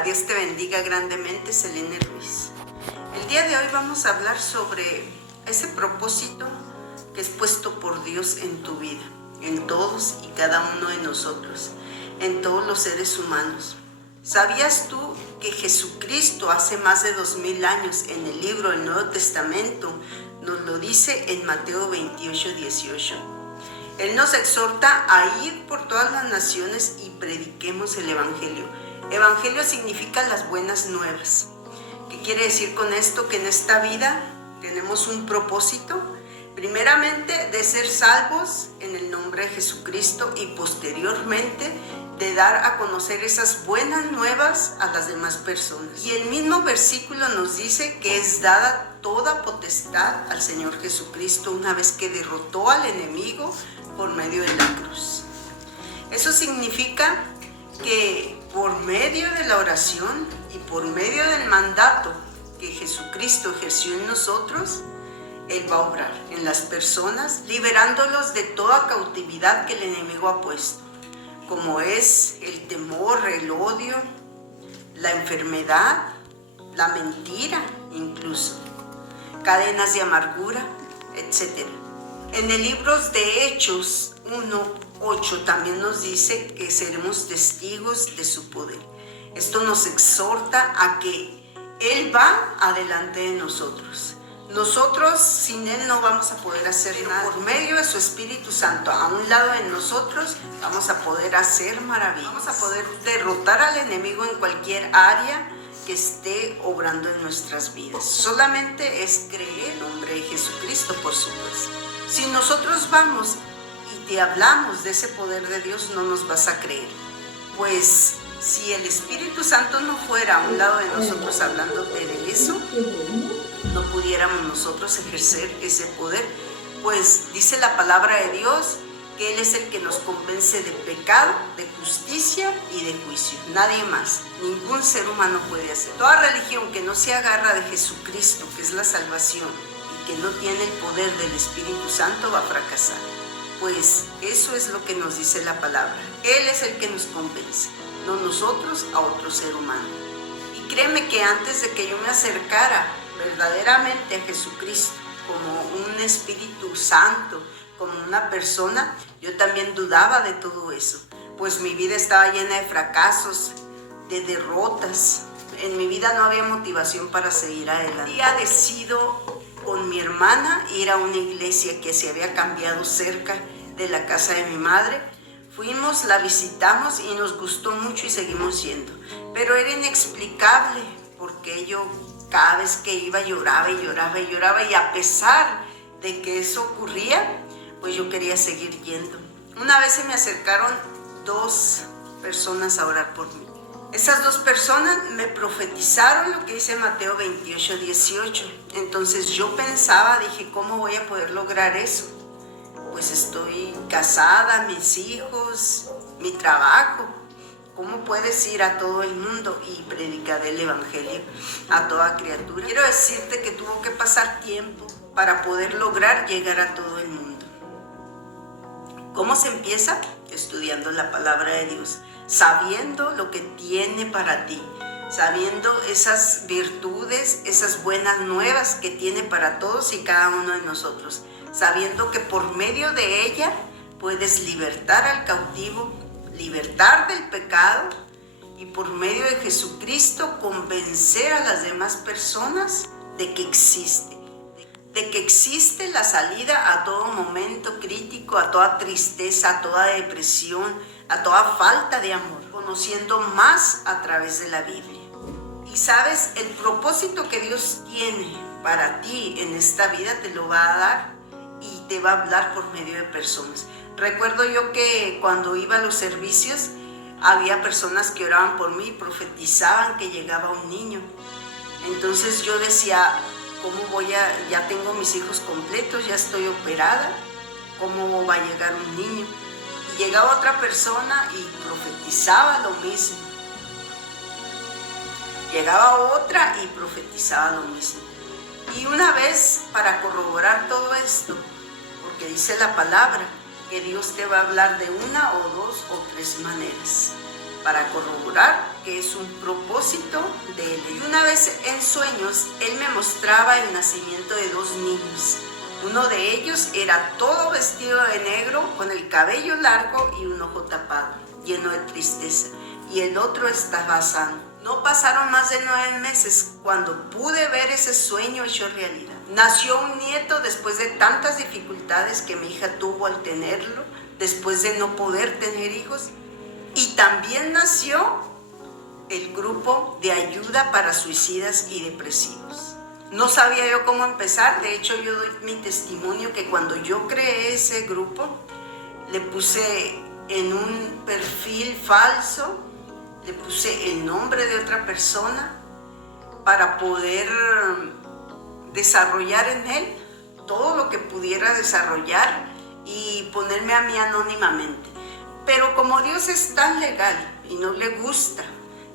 Dios te bendiga grandemente, Selene Ruiz. El día de hoy vamos a hablar sobre ese propósito que es puesto por Dios en tu vida, en todos y cada uno de nosotros, en todos los seres humanos. ¿Sabías tú que Jesucristo hace más de 2000 años en el libro del Nuevo Testamento nos lo dice en Mateo 28:18? Él nos exhorta a ir por todas las naciones y prediquemos el Evangelio. Evangelio significa las buenas nuevas. ¿Qué quiere decir con esto? Que en esta vida tenemos un propósito, primeramente de ser salvos en el nombre de Jesucristo y posteriormente de dar a conocer esas buenas nuevas a las demás personas. Y el mismo versículo nos dice que es dada toda potestad al Señor Jesucristo una vez que derrotó al enemigo por medio de la cruz. Eso significa que por medio de la oración y por medio del mandato que Jesucristo ejerció en nosotros, Él va a obrar en las personas, liberándolos de toda cautividad que el enemigo ha puesto, como es el temor, el odio, la enfermedad, la mentira, incluso cadenas de amargura, etc. En el libro de Hechos 1:8 también nos dice que seremos testigos de su poder. Esto nos exhorta a que Él va adelante de nosotros. Nosotros sin Él no vamos a poder hacer nada. Por medio de su Espíritu Santo a un lado de nosotros vamos a poder hacer maravillas. Vamos a poder derrotar al enemigo en cualquier área que esté obrando en nuestras vidas. Solamente es creer en el nombre de Jesucristo, por supuesto. Si nosotros vamos y te hablamos de ese poder de Dios, no nos vas a creer. Pues si el Espíritu Santo no fuera a un lado de nosotros hablándote de eso, no pudiéramos nosotros ejercer ese poder. Pues dice la palabra de Dios que Él es el que nos convence de pecado, de justicia y de juicio. Nadie más, ningún ser humano puede hacer. Toda religión que no se agarra de Jesucristo, que es la salvación, que no tiene el poder del Espíritu Santo, va a fracasar. Pues eso es lo que nos dice la palabra. Él es el que nos convence, no nosotros a otro ser humano. Y créeme que antes de que yo me acercara verdaderamente a Jesucristo como un Espíritu Santo, como una persona, yo también dudaba de todo eso. Pues mi vida estaba llena de fracasos, de derrotas. En mi vida no había motivación para seguir adelante. Y ha decidido con mi hermana ir a una iglesia que se había cambiado cerca de la casa de mi madre. Fuimos, la visitamos y nos gustó mucho y seguimos yendo. Pero era inexplicable porque yo cada vez que iba lloraba y lloraba y lloraba, y a pesar de que eso ocurría, pues yo quería seguir yendo. Una vez se me acercaron 2 personas a orar por mí. Esas 2 personas me profetizaron lo que dice Mateo 28:18. Entonces yo pensaba, dije, ¿cómo voy a poder lograr eso? Pues estoy casada, mis hijos, mi trabajo. ¿Cómo puedes ir a todo el mundo y predicar el Evangelio a toda criatura? Quiero decirte que tuvo que pasar tiempo para poder lograr llegar a todo el mundo. ¿Cómo se empieza? Estudiando la palabra de Dios, sabiendo lo que tiene para ti, sabiendo esas virtudes, esas buenas nuevas que tiene para todos y cada uno de nosotros, sabiendo que por medio de ella puedes libertar al cautivo, libertar del pecado y por medio de Jesucristo convencer a las demás personas de que existe la salida a todo momento crítico, a toda tristeza, a toda depresión, a toda falta de amor, conociendo más a través de la Biblia. Y sabes, el propósito que Dios tiene para ti en esta vida te lo va a dar y te va a hablar por medio de personas. Recuerdo yo que cuando iba a los servicios había personas que oraban por mí y profetizaban que llegaba un niño. Entonces yo decía, ¿cómo ya tengo mis hijos completos, ya estoy operada? ¿Cómo va a llegar un niño? Y llegaba otra persona y profetizaba lo mismo. Llegaba otra y profetizaba lo mismo. Y una vez, para corroborar todo esto, porque dice la palabra que Dios te va a hablar de 1 o 2 o 3 maneras. para corroborar que es un propósito de él. Y una vez en sueños, él me mostraba el nacimiento de 2 niños. Uno de ellos era todo vestido de negro, con el cabello largo y un ojo tapado, lleno de tristeza, y el otro estaba sano. No pasaron más de 9 meses cuando pude ver ese sueño hecho realidad. Nació un nieto después de tantas dificultades que mi hija tuvo al tenerlo, después de no poder tener hijos. Y también nació el grupo de ayuda para suicidas y depresivos. No sabía yo cómo empezar, de hecho yo doy mi testimonio que cuando yo creé ese grupo, le puse en un perfil falso, le puse el nombre de otra persona para poder desarrollar en él todo lo que pudiera desarrollar y ponerme a mí anónimamente. Pero como Dios es tan legal y no le gusta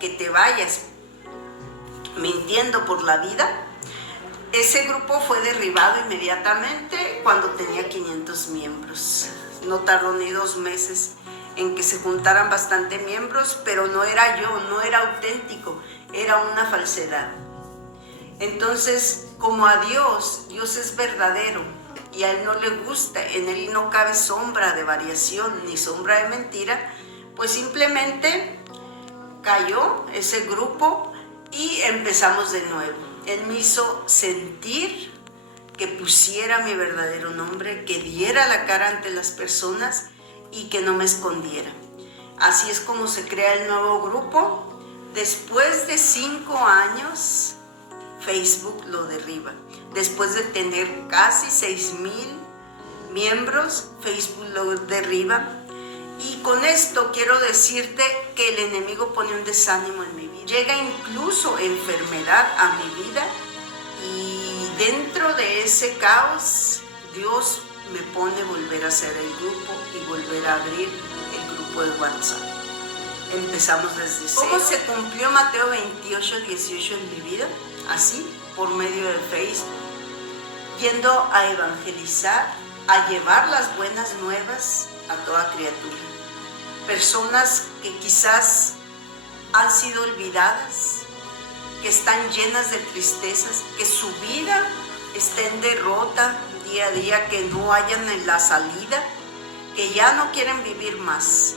que te vayas mintiendo por la vida, ese grupo fue derribado inmediatamente cuando tenía 500 miembros. No tardó ni 2 meses en que se juntaran bastante miembros, pero no era yo, no era auténtico, era una falsedad. Entonces, como a Dios es verdadero y a Él no le gusta, en Él no cabe sombra de variación ni sombra de mentira, pues simplemente cayó ese grupo y empezamos de nuevo. Él me hizo sentir que pusiera mi verdadero nombre, que diera la cara ante las personas y que no me escondiera. Así es como se crea el nuevo grupo. Después de 5 años, Facebook lo derriba. Después de tener casi 6,000 miembros, Facebook lo derriba. Y con esto quiero decirte que el enemigo pone un desánimo en mi vida. Llega incluso enfermedad a mi vida y dentro de ese caos, Dios me pone volver a hacer el grupo y volver a abrir el grupo de WhatsApp. Empezamos desde cero. ¿Cómo se cumplió Mateo 28:18 en mi vida? Así, por medio de Facebook, yendo a evangelizar, a llevar las buenas nuevas a toda criatura. Personas que quizás han sido olvidadas, que están llenas de tristezas, que su vida está en derrota día a día, que no hayan en la salida, que ya no quieren vivir más.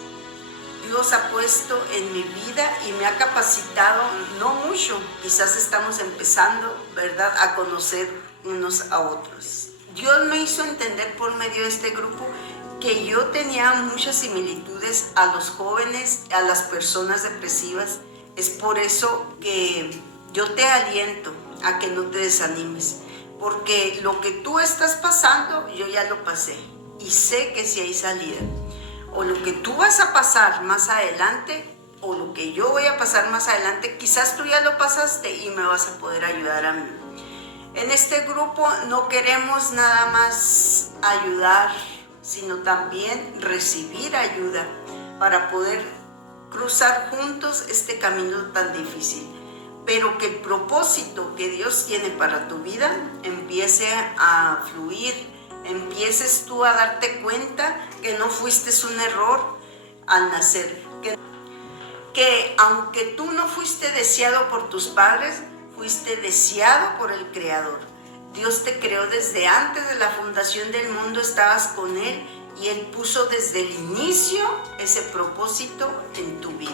Dios ha puesto en mi vida y me ha capacitado, no mucho, quizás estamos empezando, ¿verdad?, a conocer unos a otros. Dios me hizo entender por medio de este grupo que yo tenía muchas similitudes a los jóvenes, a las personas depresivas. Es por eso que yo te aliento a que no te desanimes, porque lo que tú estás pasando, yo ya lo pasé y sé que si hay salida. O lo que tú vas a pasar más adelante, o lo que yo voy a pasar más adelante, quizás tú ya lo pasaste y me vas a poder ayudar a mí. En este grupo no queremos nada más ayudar, sino también recibir ayuda para poder cruzar juntos este camino tan difícil. Pero que el propósito que Dios tiene para tu vida empiece a fluir, empieces tú a darte cuenta que no fuiste un error al nacer, que aunque tú no fuiste deseado por tus padres, fuiste deseado por el Creador. Dios te creó desde antes de la fundación del mundo, estabas con Él y Él puso desde el inicio ese propósito en tu vida.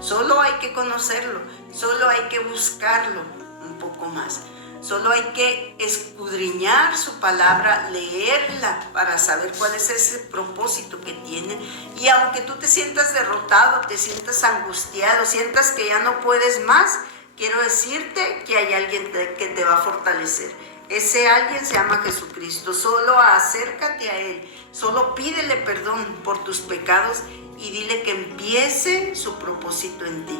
Solo hay que conocerlo, solo hay que buscarlo un poco más. Solo hay que escudriñar su palabra, leerla para saber cuál es ese propósito que tiene. Y aunque tú te sientas derrotado, te sientas angustiado, sientas que ya no puedes más, quiero decirte que hay alguien que te va a fortalecer. Ese alguien se llama Jesucristo. Solo acércate a Él, solo pídele perdón por tus pecados y dile que empiece su propósito en ti,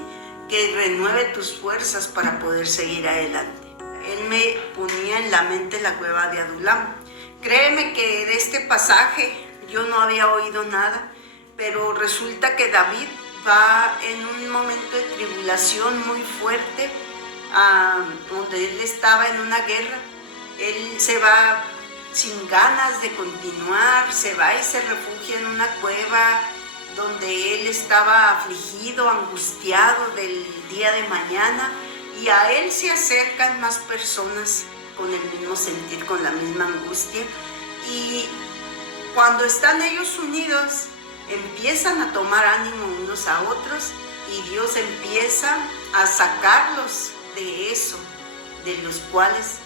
que renueve tus fuerzas para poder seguir adelante. Él me ponía en la mente la cueva de Adulam. Créeme que de este pasaje yo no había oído nada, pero resulta que David va en un momento de tribulación muy fuerte, donde él estaba en una guerra. Él se va sin ganas de continuar, se va y se refugia en una cueva donde él estaba afligido, angustiado del día de mañana, y a él se acercan más personas con el mismo sentir, con la misma angustia, y cuando están ellos unidos, empiezan a tomar ánimo unos a otros, y Dios empieza a sacarlos de eso, de los cuales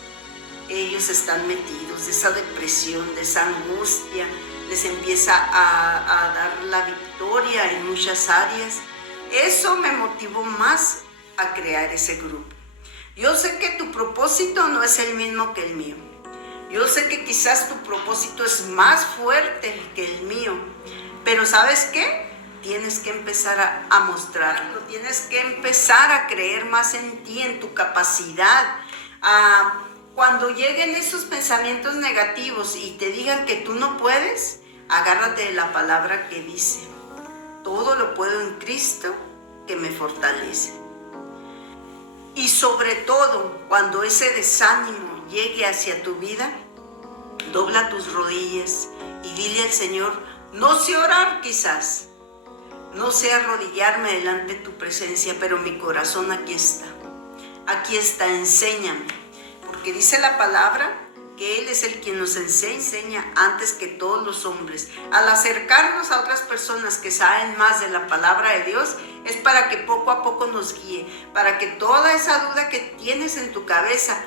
ellos están metidos, de esa depresión, de esa angustia. Les empieza a dar la victoria en muchas áreas. Eso me motivó más a crear ese grupo. Yo sé que tu propósito no es el mismo que el mío. Yo sé que quizás tu propósito es más fuerte que el mío, pero ¿sabes qué? Tienes que empezar a mostrarlo, tienes que empezar a creer más en ti, en tu capacidad. Cuando lleguen esos pensamientos negativos y te digan que tú no puedes, agárrate de la palabra que dice: todo lo puedo en Cristo que me fortalece. Y sobre todo, cuando ese desánimo llegue hacia tu vida, dobla tus rodillas y dile al Señor: no sé orar quizás, no sé arrodillarme delante de tu presencia, pero mi corazón aquí está, enséñame. Porque dice la palabra que Él es el quien nos enseña antes que todos los hombres. Al acercarnos a otras personas que saben más de la palabra de Dios, es para que poco a poco nos guíe, para que toda esa duda que tienes en tu cabeza,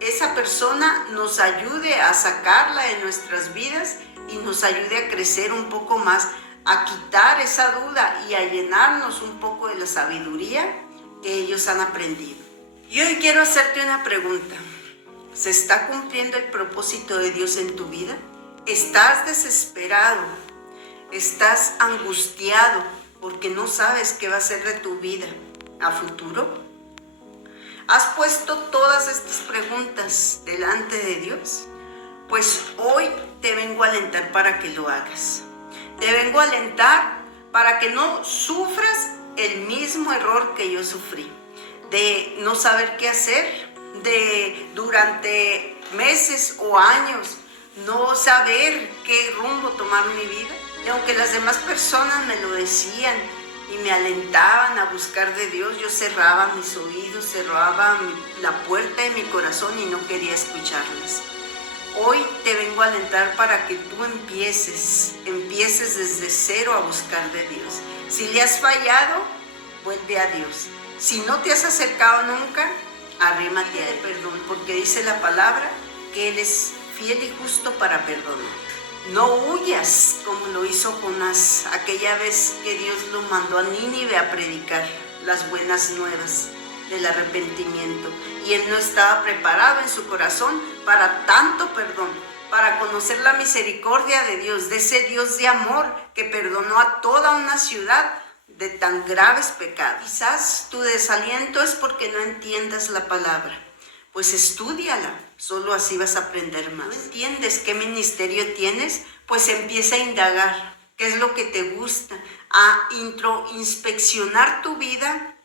esa persona nos ayude a sacarla de nuestras vidas y nos ayude a crecer un poco más, a quitar esa duda y a llenarnos un poco de la sabiduría que ellos han aprendido. Y hoy quiero hacerte una pregunta. ¿Se está cumpliendo el propósito de Dios en tu vida? ¿Estás desesperado? ¿Estás angustiado porque no sabes qué va a ser de tu vida a futuro? ¿Has puesto todas estas preguntas delante de Dios? Pues hoy te vengo a alentar para que lo hagas. Te vengo a alentar para que no sufras el mismo error que yo sufrí, de no saber qué hacer, de durante meses o años no saber qué rumbo tomar mi vida. Y aunque las demás personas me lo decían y me alentaban a buscar de Dios, yo cerraba mis oídos, cerraba la puerta de mi corazón y no quería escucharlas. Hoy te vengo a alentar para que tú empieces desde cero a buscar de Dios. Si le has fallado, vuelve a Dios. Si no te has acercado nunca, arrímate a Él, perdón, porque dice la palabra que Él es fiel y justo para perdonar. No huyas como lo hizo Jonás aquella vez que Dios lo mandó a Nínive a predicar las buenas nuevas del arrepentimiento, y él no estaba preparado en su corazón para tanto perdón, para conocer la misericordia de Dios, de ese Dios de amor que perdonó a toda una ciudad de tan graves pecados. Quizás tu desaliento es porque no entiendas la palabra. Pues estúdiala, solo así vas a aprender más. ¿No entiendes qué ministerio tienes? Pues empieza a indagar qué es lo que te gusta, a inspeccionar tu vida,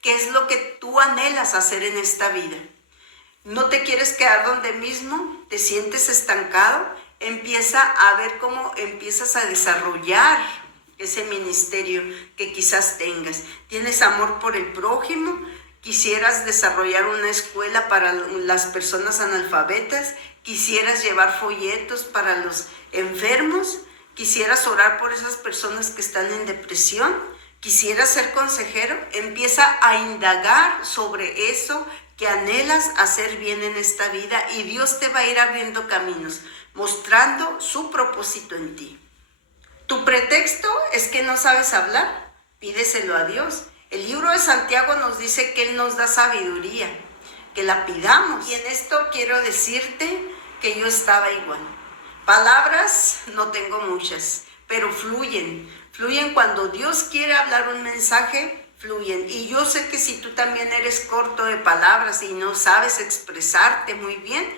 qué es lo que tú anhelas hacer en esta vida. ¿No te quieres quedar donde mismo? ¿Te sientes estancado? Empieza a ver cómo empiezas a desarrollar ese ministerio que quizás tengas. ¿Tienes amor por el prójimo? ¿Quisieras desarrollar una escuela para las personas analfabetas? ¿Quisieras llevar folletos para los enfermos? ¿Quisieras orar por esas personas que están en depresión? ¿Quisieras ser consejero? Empieza a indagar sobre eso que anhelas hacer bien en esta vida, y Dios te va a ir abriendo caminos, mostrando su propósito en ti. ¿Tu pretexto es que no sabes hablar? Pídeselo a Dios. El libro de Santiago nos dice que Él nos da sabiduría, que la pidamos. Y en esto quiero decirte que yo estaba igual. Palabras no tengo muchas, pero fluyen cuando Dios quiere hablar un mensaje, fluyen. Y yo sé que si tú también eres corto de palabras y no sabes expresarte muy bien,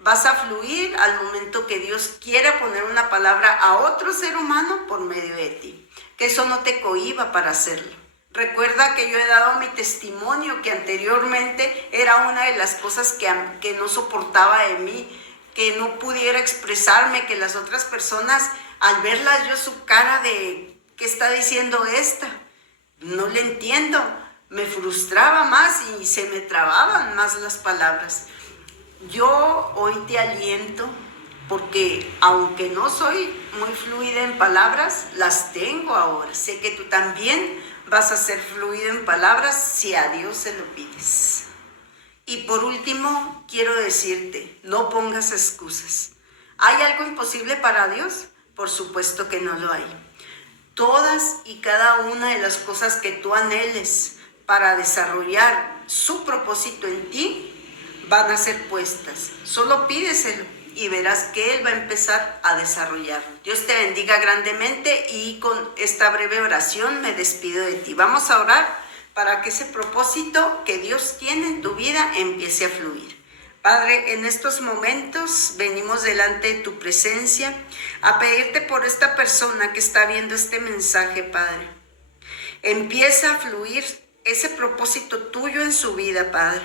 vas a fluir al momento que Dios quiera poner una palabra a otro ser humano por medio de ti. Que eso no te cohíba para hacerlo. Recuerda que yo he dado mi testimonio, que anteriormente era una de las cosas que no soportaba de mí, que no pudiera expresarme, que las otras personas, al verlas yo su cara de ¿Qué está diciendo esta? No le entiendo. Me frustraba más y se me trababan más las palabras. Yo hoy te aliento porque aunque no soy muy fluida en palabras, las tengo ahora. Sé que tú también vas a ser fluido en palabras si a Dios se lo pides. Y por último, quiero decirte, no pongas excusas. ¿Hay algo imposible para Dios? Por supuesto que no lo hay. Todas y cada una de las cosas que tú anheles para desarrollar su propósito en ti van a ser puestas. Solo pídeselo y verás que Él va a empezar a desarrollarlo. Dios te bendiga grandemente y con esta breve oración me despido de ti. Vamos a orar para que ese propósito que Dios tiene en tu vida empiece a fluir. Padre, en estos momentos venimos delante de tu presencia a pedirte por esta persona que está viendo este mensaje, Padre. Empieza a fluir ese propósito tuyo en su vida, Padre.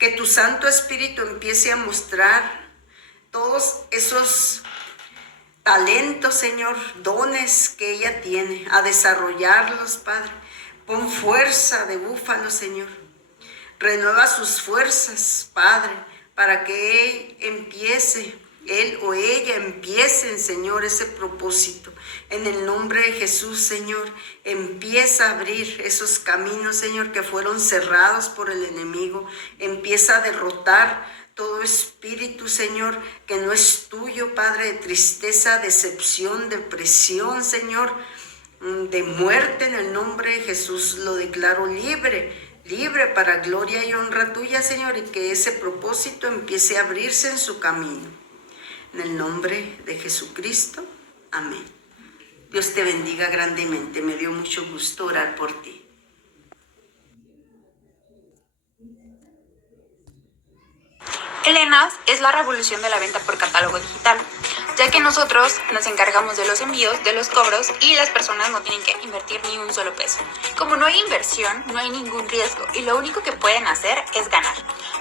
Que tu Santo Espíritu empiece a mostrar todos esos talentos, Señor, dones que ella tiene, a desarrollarlos, Padre. Pon fuerza de búfalo, Señor. Renueva sus fuerzas, Padre, para que él o ella empiecen, Señor, ese propósito. En el nombre de Jesús, Señor, empieza a abrir esos caminos, Señor, que fueron cerrados por el enemigo. Empieza a derrotar todo espíritu, Señor, que no es tuyo, Padre, de tristeza, decepción, depresión, Señor, de muerte. En el nombre de Jesús lo declaro libre para gloria y honra tuya, Señor, y que ese propósito empiece a abrirse en su camino. En el nombre de Jesucristo, amén. Dios te bendiga grandemente. Me dio mucho gusto orar por ti. Elenas es la revolución de la venta por catálogo digital, ya que nosotros nos encargamos de los envíos, de los cobros y las personas no tienen que invertir ni un solo peso. Como no hay inversión, no hay ningún riesgo y lo único que pueden hacer es ganar.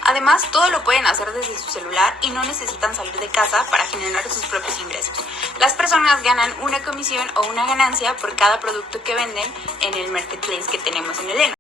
Además, todo lo pueden hacer desde su celular y no necesitan salir de casa para generar sus propios ingresos. Las personas ganan una comisión o una ganancia por cada producto que venden en el marketplace que tenemos en Elena.